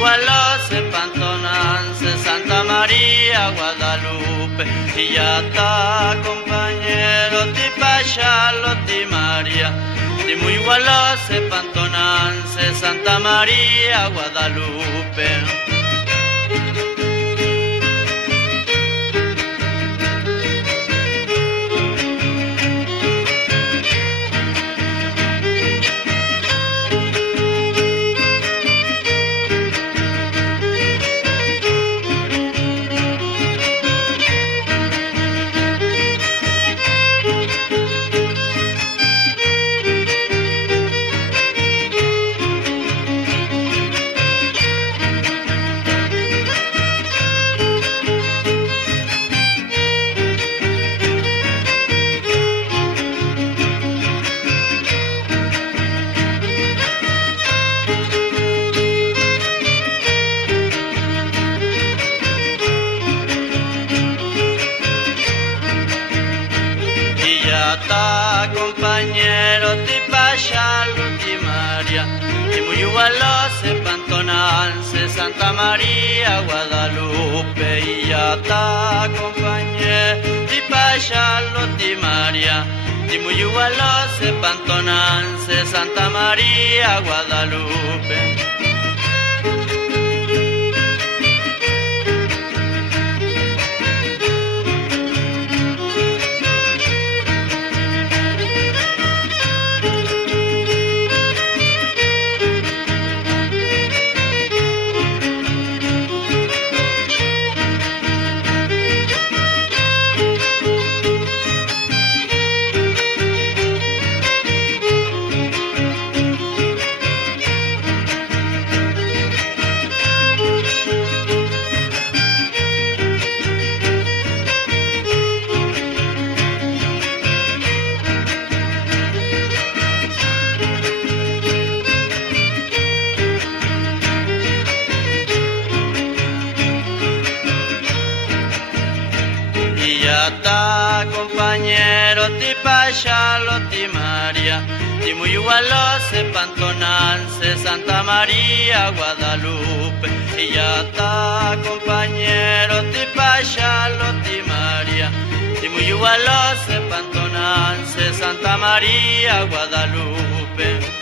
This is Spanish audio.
Muyugualose, Pantonance, Santa María, Guadalupe, y ya está, compañero, Tipachalo, Ti María, Ti Muyugualose, Pantonance, Santa María, Guadalupe. Compañero, Tipachalo, Ti María, Ti Muyugualose, Pantonance, Santa María, Guadalupe, y ya está, compañero, Tipachalo, Ti María, Ti Muyugualose, Pantonance, Santa María, Guadalupe. Compañero, Tipachalo, Ti María, Ti Muyugualose, Pantonance, Santa María, Guadalupe, y ya está, compañero, Tipachalo, Ti María, Ti Muyugualose, Pantonance, Santa María, Guadalupe.